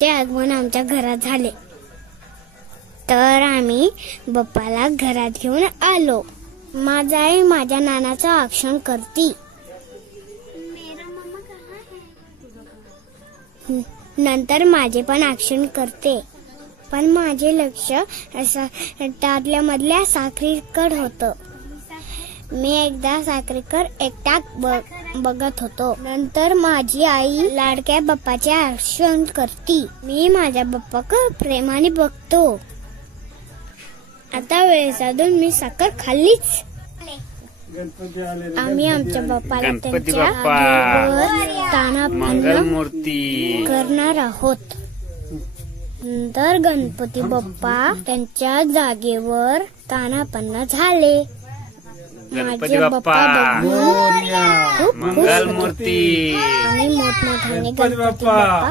ते आगमन आमच्या घरात झाले तर आम्ही बाप्पाला घरात घेऊन आलो। माझी आई माझ्या नानाचं औक्षण करती। नंतर माझे पण औक्षण करते, पण माझे लक्ष त्यातल्या मधल्या साखरीकडे होतं। मी एकदा साखरेकर एकटा बघत होतो। नंतर माझी आई लाडक्या बाप्पाचे औक्षण करती। मी माझ्या बाप्पाकडे प्रेमाने बघतो। आता वेळ साधून मी साखर खाल्लीच। आम्ही आमच्या बाप्पाला त्यांच्या जागेवर तानापन्न करणार आहोत। नंतर गणपती बाप्पा त्यांच्या जागेवर तानापन्न झाले। गणपती बाप्पा मंगल मूर्ती आणि मोठमोठ्याने गणपती बाप्पा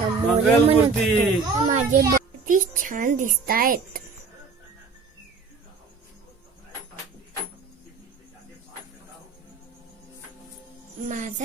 मंगल मूर्ती। माझे भक्ती छान दिसतायत। माझा